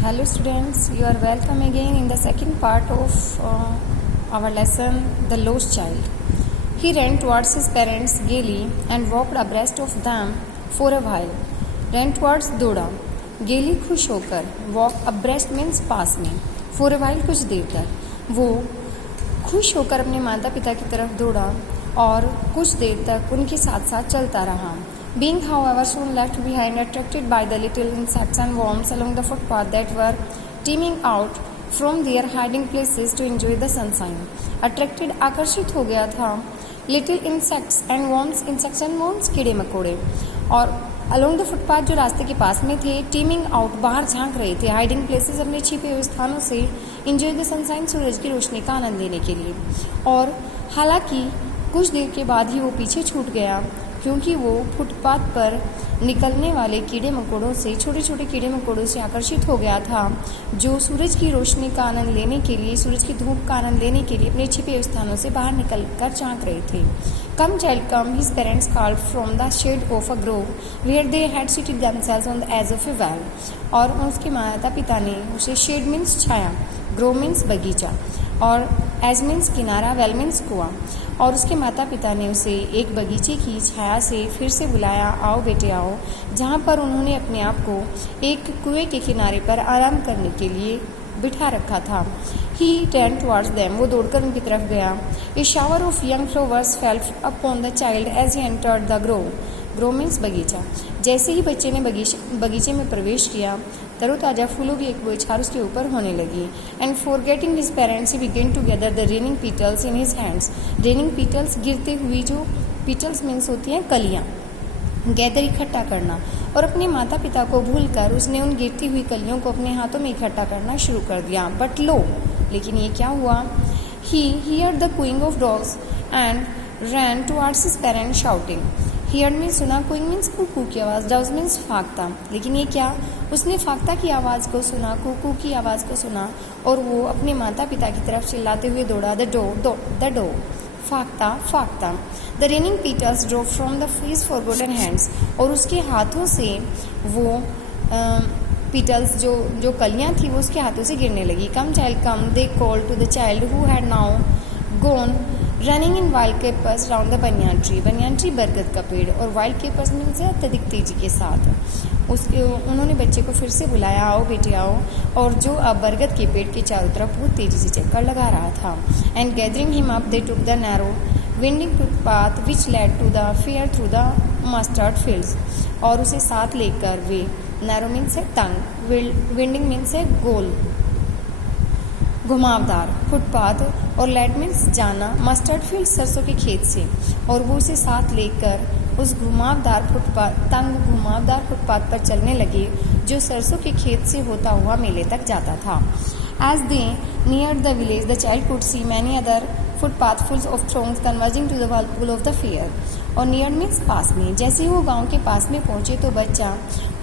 Hello students, you are welcome again in the second part of our lesson, The Lost Child. He ran towards his parents gaily and walked abreast of them for a while. Ran towards दौड़ा, gaily खुश होकर. Walk abreast means पास में. For a while कुछ देर तक. वो खुश होकर अपने माता पिता की तरफ दौड़ा और कुछ देर तक उनके साथ साथ चलता रहा. Being, however, soon left behind, attracted by the little insects and worms along the footpath that were teeming out from their hiding places to enjoy the sunshine. Attracted, आकर्षित हो गया था. Little insects and worms कीड़े मकोड़े. और along the footpath जो रास्ते के पास में थे, teeming out बाहर झांक रहे थे. Hiding places अपने छिपे हुए स्थानों से enjoy the sunshine सूरज की रोशनी का आनंद लेने के लिए. और हालांकि कुछ देर के बाद ही वो पीछे छूट गया क्योंकि वो फुटपाथ पर निकलने वाले कीड़े मकोड़ों से छोटे छोटे कीड़े मकोड़ों से आकर्षित हो गया था जो सूरज की रोशनी का आनंद लेने के लिए सूरज की धूप का आनंद लेने के लिए अपने छिपे स्थानों से बाहर निकल कर झांक रहे थे. Come child come his parents called from the shade of a grove where they had seated themselves on the edge of a well. और उसके माता पिता ने उसे शेड मीन्स छाया, ग्रोव मीन्स बगीचा और एज मीन्स किनारा, वेल मीन्स कुआं. और उसके माता पिता ने उसे एक बगीचे की छाया से फिर से बुलाया, आओ बेटे आओ, जहाँ पर उन्होंने अपने आप को एक कुएं के किनारे पर आराम करने के लिए बिठा रखा था. ही ran towards them, वो दौड़कर उनकी तरफ गया. A shower of young flowers fell upon the child as he entered the grove. Grow means बगीचा. जैसे ही बच्चे ने बगीचे में प्रवेश किया, तरोताज़ा फूलों की एक बौछार उसके ऊपर होने लगी. And forgetting his parents he began to gather the raining petals in his hands. Raining petals गिरते हुई, जो पीटल्स मीन्स होती हैं कलियाँ, गैदर इकट्ठा करना. और अपने माता पिता को भूलकर उसने उन गिरती हुई कलियों को अपने हाथों में इकट्ठा करना शुरू कर दिया. बट लो, लेकिन ये क्या हुआ? He heard the cooing of dogs and ran towards his parents shouting. Hear में सुना, क्यूइंग मीन्स कुकू की आवाज़, डॉग्स मीन्स फाख्ता. लेकिन ये क्या? उसने फाख्ता की आवाज़ को सुना, कुकू की आवाज़ को सुना और वो अपने माता पिता की तरफ चिल्लाते हुए दौड़ा. द डो फाख्ता फाख्ता. The raining petals drop from the his forgotten hands. और उसके हाथों से वो पीटल्स जो कलियाँ थी वो उसके हाथों से गिरने लगी. Come child come, they call to the child who had now gone running in wild capers round the banyan tree. Banyan tree बरगद का पेड़, और वाइल्ड केपर्स मीन्स अत्यधिक तेजी के साथ. उन्होंने बच्चे को फिर से बुलाया, आओ बेटे आओ, और जो अब बरगद के पेड़ के चारों तरफ बहुत तेजी से चक्कर लगा रहा था. And gathering him up they took the narrow winding footpath which led to the fair through the mustard fields. और उसे साथ लेकर वे, नैरो मीन्स है तंग, विंडिंग मीन्स है गोल, घुमावदार फुटपाथ, और लेड मीन्स जाना, मस्टर्ड फील्ड सरसों के खेत से. और वो उसे साथ लेकर उस घुमावदार फुटपाथ पर चलने लगे जो सरसों के खेत से होता हुआ मेले तक जाता था. As they near the village the child could see many other footpath fulls of throngs converging to the whirlpool of the fair. और नियर मीन्स पास में. जैसे ही वो गांव के पास में पहुंचे तो बच्चा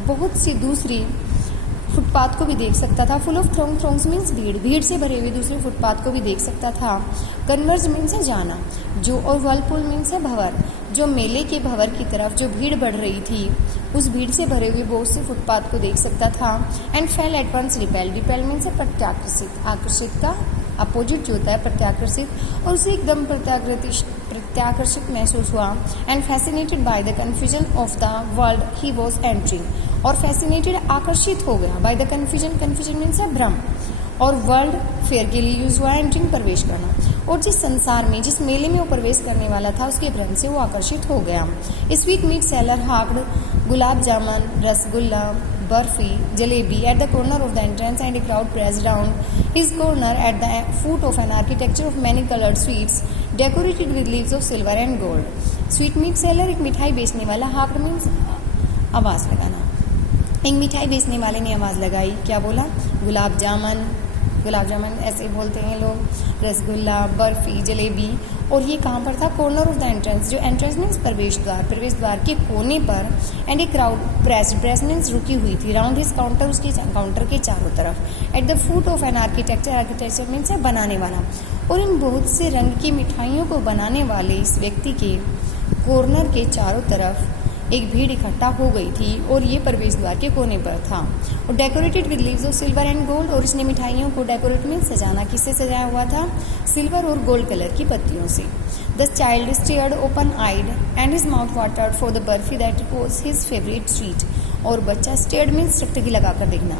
बहुत सी दूसरी फुटपाथ को भी देख सकता था. फुल ऑफ थ्रोंग्स मीन्स भीड़ से भरे हुए दूसरे फुटपाथ को भी देख सकता था. कन्वर्ज मीन्स है जाना, जो, और व्हर्लपूल मीन्स है भंवर, जो मेले के भंवर की तरफ जो भीड़ बढ़ रही थी उस भीड़ से भरे हुए बहुत से फुटपाथ को देख सकता था. And fell at once repel means है प्रत्याकर्षित. आकर्षित का अपोजिट जो होता है प्रत्याकर्षित, और उसे एकदम प्रत्याकर्षित महसूस हुआ. And fascinated by the confusion of the world he was entering. और फैसिनेटेड आकर्षित हो गया, बाय द कन्फ्यूजन मीन्स है भ्रम, और वर्ल्ड फेयर के लिए यूज हुआ एंट्रिंग प्रवेश करना. और जिस संसार में, जिस मेले में वो प्रवेश करने वाला था उसके भ्रम से वो आकर्षित हो गया. Sweet meat seller hawked gulab jamun, rasgulla, barfi, jalebi at the corner of the entrance and a crowd pressed round his corner at the foot of an architecture of many coloured sweets decorated with leaves of silver and gold. Sweet meat seller एक मिठाई बेचने वाला, हाक्ड means आवाज़ लगाना. एक मिठाई बेचने वाले ने आवाज़ लगाई, क्या बोला? गुलाब जामुन ऐसे बोलते हैं लोग, रसगुल्ला, बर्फी, जलेबी. और ये कहाँ पर था? कॉर्नर ऑफ द एंट्रेंस, जो एंट्रेंस मीन्स प्रवेश द्वार के कोने पर. And a crowd press means रुकी हुई थी. राउंड हिज काउंटर, उसके काउंटर के चारों तरफ. Eight the foot of an architecture means है बनाने वाला. और इन बहुत से रंग की मिठाइयों को बनाने वाले इस व्यक्ति के कॉर्नर के चारों तरफ एक भीड़ इकट्ठा हो गई थी और ये प्रवेश द्वार के कोने पर था। और decorated with leaves of silver and gold, और इसने मिठाइयों को डेकोरेट में सजाना किससे सजाया हुआ था? सिल्वर और गोल्ड कलर की पत्तियों से। The child stared open eyed and his mouth watered for the barfi that was his favourite sweet. और बच्चा स्टेयर्ड मीन्स टकटकी लगाकर देखना।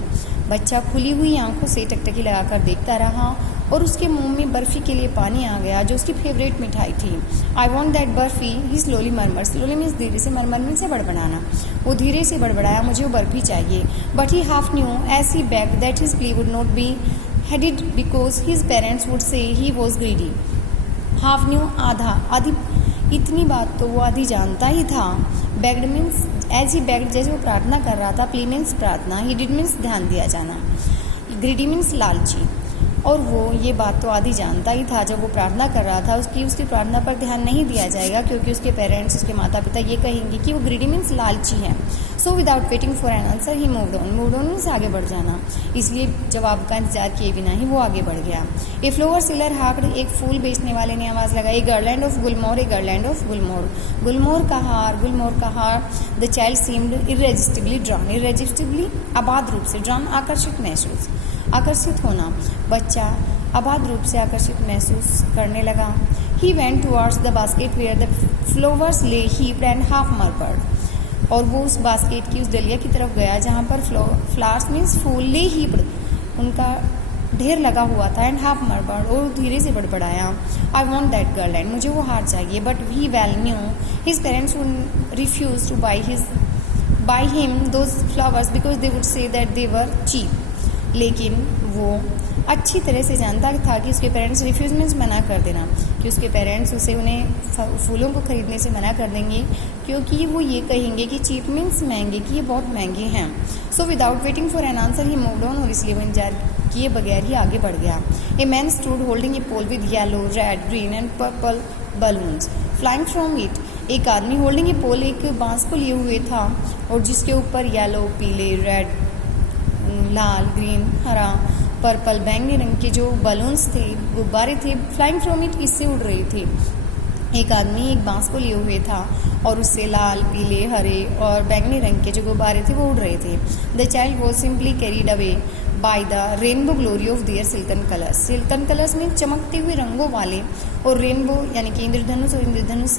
बच्चा खुली हुई आंखों से टकटकी लगाकर देखता रहा और उसके मुंह में बर्फी के लिए पानी आ गया जो उसकी फेवरेट मिठाई थी। I want that barfi, he slowly murmur. Slowly means धीरे से, मरमर मीन्स से बड़बड़ाना। वो धीरे से बड़बड़ाया, मुझे वो बर्फी चाहिए। But he half knew as he begged that his plea would not be heeded because his parents would say he was greedy. Half knew आधा, आधी, इतनी बात तो वो आधी जानता ही था। Begged means as he begged, जैसे वो प्रार्थना कर रहा था। प्ली मीन्स प्रार्थना, ही डिड मीन्स ध्यान दिया जाना। ग्रीडी मीन्स लालची। और वो ये बात तो आधी जानता ही था, जब वो प्रार्थना कर रहा था उसकी प्रार्थना पर ध्यान नहीं दिया जाएगा क्योंकि उसके पेरेंट्स, उसके माता पिता ये कहेंगे कि वो ग्रीडी मीन्स लालची है। So without waiting for an answer he moved on. Moved on means आगे बढ़ जाना, इसलिए जवाब का इंतजार किए बिना ही वो आगे बढ़ गया। ए फ्लोवर सेलर हाक्ड, एक फूल बेचने वाले ने आवाज़ लगाई। Garland of gulmohar, a garland of gulmohar. गुलमोहर का हार, गुलमोहर का हार। The child seemed irresistibly drawn, irresistibly अबाध रूप से, ड्रॉन आकर्षित महसूस, आकर्षित होना। बच्चा अबाध रूप से आकर्षित महसूस करने लगा। He went towards the basket where the flowers lay heaped and half murmured. और वो उस बास्केट की, उस डलिया की तरफ गया जहाँ पर फ्लावर्स मीन्स फूल, ले हीप्ड उनका ढेर लगा हुआ था, एंड हाफ मर्मर्ड और धीरे से बड़बड़ाया। आई वॉन्ट दैट गर्लैंड, मुझे वो हार चाहिए। But he well knew his parents would refuse to buy him those flowers because they would say that they were cheap. लेकिन वो अच्छी तरह से जानता था कि उसके पेरेंट्स, रिफ्यूज मीन्स मना कर देना, कि उसके पेरेंट्स उन्हें फूलों को खरीदने से मना कर देंगे क्योंकि वो ये कहेंगे कि चीप मीन्स महंगे, कि ये बहुत महंगे हैं। So without waiting for an answer he moved on, और इसलिए वो इंतजार किए बगैर ही आगे बढ़ गया। A man stood holding a pole with yellow, red, green and purple balloons flying from it. एक आदमी होल्डिंग ए पोल, एक बांस को लिए हुए था और जिसके ऊपर येलो, पीले, रेड, लाल, ग्रीन, हरा, पर्पल, बैंगनी रंग के जो बलून्स थे, गुब्बारे थे, फ्लाइंग फ्रॉम इट, इससे उड़ रहे थे। एक आदमी एक बांस को लिए हुए था और उससे लाल, पीले, हरे और बैंगनी रंग के जो गुब्बारे थे वो उड़ रहे थे। The child was simply carried away by the rainbow glory of their silken colours. Silken colours में चमकते हुए रंगों वाले, और रेनबो यानी कि इंद्रधनुष, और इंद्रधनुष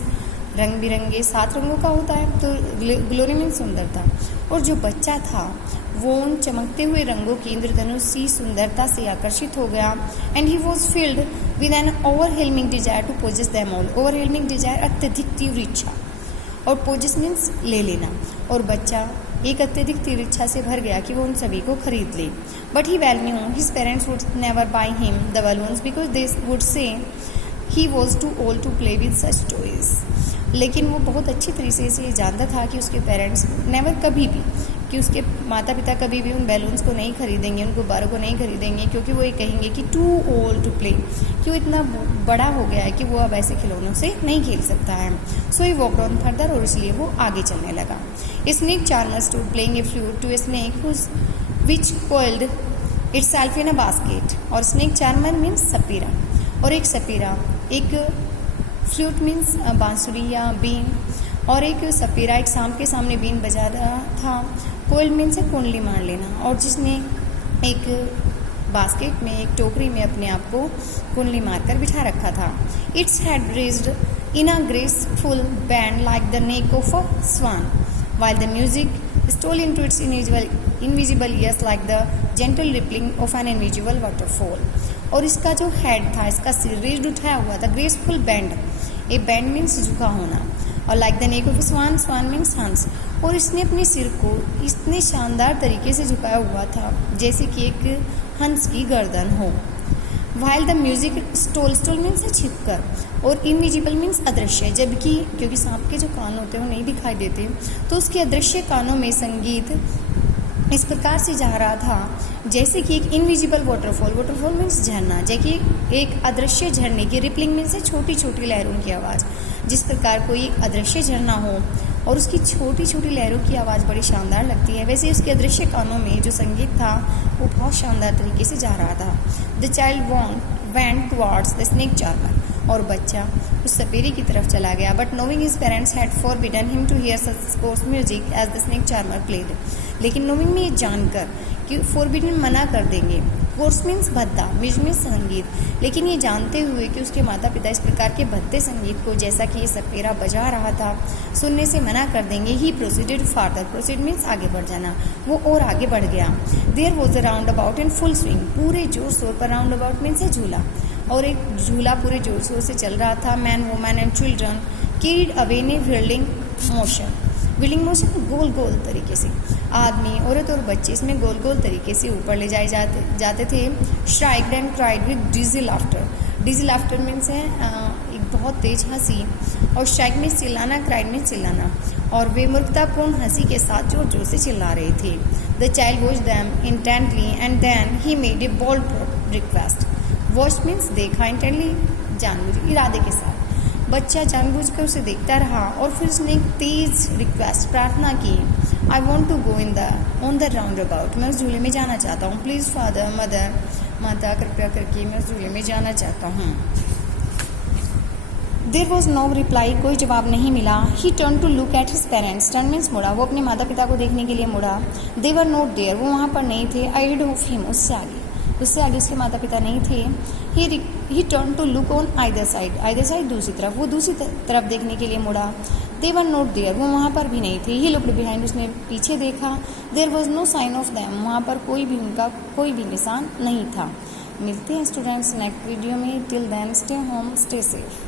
रंग बिरंगे 7 रंगों का होता है, तो ग्लोरी मीन सुंदरता। और जो बच्चा था वो उन चमकते हुए रंगों की इंद्रधनुष सी सुंदरता से आकर्षित हो गया। And he was filled with an overwhelming desire to possess them all. Overwhelming desire, अत्यधिक तीव्र इच्छा, और पोजेस मीन्स ले लेना। और बच्चा एक अत्यधिक तीव्र इच्छा से भर गया कि वो उन सभी को खरीद ले। But he well knew his parents would never buy him the balloons because they would say he was too old to play with such toys. लेकिन वो बहुत अच्छी तरीके से जानता था कि उसके पेरेंट्स नेवर, कभी भी, कि उसके माता पिता कभी भी उन बैलून्स को नहीं खरीदेंगे, उन गुब्बारों को नहीं खरीदेंगे, क्योंकि वो ये कहेंगे कि टू ओल्ड टू प्ले, कि वो इतना बड़ा हो गया है कि वो अब ऐसे खिलौनों से नहीं खेल सकता है। So he walked on further, और इसलिए वो आगे चलने लगा। Snake charmer stood playing a flute to a snake which coiled itself in a basket. और स्नेक चार्मर मीन्स सपेरा, और एक सपेरा, एक फ्लूट मीन्स बांसुरी या बीन, और एक सपेरा एक सांप के सामने बीन बजा रहा था। कोइल मीन्स से कुंडली मार लेना, और जिसने एक बास्केट में, एक टोकरी में अपने आप को कुंडली मारकर बिठा रखा था। Its head raised in a graceful bend like the neck of a swan while the music stole into its invisible ears like the gentle rippling of an invisible waterfall। और इसका जो हेड था, इसका सिर रेज्ड उठाया हुआ था, graceful bend, a bend means झुका होना, और like the neck of swan, swan means हंस। और इसने अपने सिर को इतने शानदार तरीके से झुकाया हुआ था जैसे कि एक हंस की गर्दन हो। While the music stole, stole means छिपकर, और इनविजिबल मीन्स अदृश्य, जबकि क्योंकि सांप के जो कान होते हैं वो नहीं दिखाई देते, तो उसके अदृश्य कानों में संगीत इस प्रकार से जा रहा था जैसे कि एक इनविजिबल वाटरफॉल, वाटरफॉल मीन्स झरना, जैसे एक अदृश्य झरने की, रिपलिंग मीन्स छोटी छोटी लहरों की आवाज़, जिस प्रकार कोई एक अदृश्य झरना हो और उसकी छोटी छोटी लहरों की आवाज़ बड़ी शानदार लगती है, वैसे उसके अदृश्य कानों में जो संगीत था वो बहुत शानदार तरीके से जा रहा था। The child went towards the snake charmer, और बच्चा उस सपेरे की तरफ चला गया. But knowing his parents had forbidden him to hear such coarse music as the snake charmer played. लेकिन नोइंग में जानकर कि फॉरबिडन मना कर देंगे. कोर्स मीन्स भद्दा, म्यूजिक मीन्स संगीत. लेकिन ये जानते हुए कि उसके माता पिता इस प्रकार के भद्दे संगीत को, जैसा कि ये सपेरा बजा रहा था, सुनने से मना कर देंगे. He proceeded farther. Proceed means आगे बढ़ जाना. वो और आगे बढ़ गया. There was a roundabout in full swing. पूरे जोर शोर पर. राउंड अबाउट मीन्स है झूला. और एक झूला पूरे जोर शोर से चल रहा था. Man, woman and children carried away in wheeling motion. Wheeling motion गोल गोल तरीके से. आदमी, औरत और बच्चे इसमें गोल गोल तरीके से ऊपर ले जाए जाते थे. Shrieked and cried with dizzy laughter. Dizzy laughter means है एक बहुत तेज हंसी. और श्राइक में चिल्लाना, क्राइड में चिल्लाना. और वे मूर्खतापूर्ण हंसी के साथ जोर जोर से चिल्ला रहे थे. The child watch them intently and then he made a bold request. Watch means देखा, इंटेंटली जानबूझ, इरादे के साथ. बच्चा जानबूझकर उसे देखता रहा और फिर उसने एक तेज रिक्वेस्ट, प्रार्थना की. I want to go on the roundabout. मैं उस झूले में जाना चाहता हूँ. प्लीज़ फादर, मदर, माता कृपया करके मैं उस झूले में जाना चाहता हूँ. There was no reply. कोई जवाब नहीं मिला. He turn to look at his parents. Turn means मुड़ा. वो अपने माता पिता को देखने के लिए मुड़ा. They were not there. वो वहाँ पर नहीं थे. Ahead of him. उससे आगे उसके माता पिता नहीं थे. He turn to look on either side. Either side दूसरी तरफ. वो दूसरी तरफ देखने के लिए मुड़ा. They were not there. वो वहाँ पर भी नहीं थे. He looked behind. उसने पीछे देखा. There was no sign of them. वहाँ पर उनका कोई भी निशान नहीं था. मिलते हैं स्टूडेंट्स नेक्स्ट वीडियो में. Till then stay home, stay safe.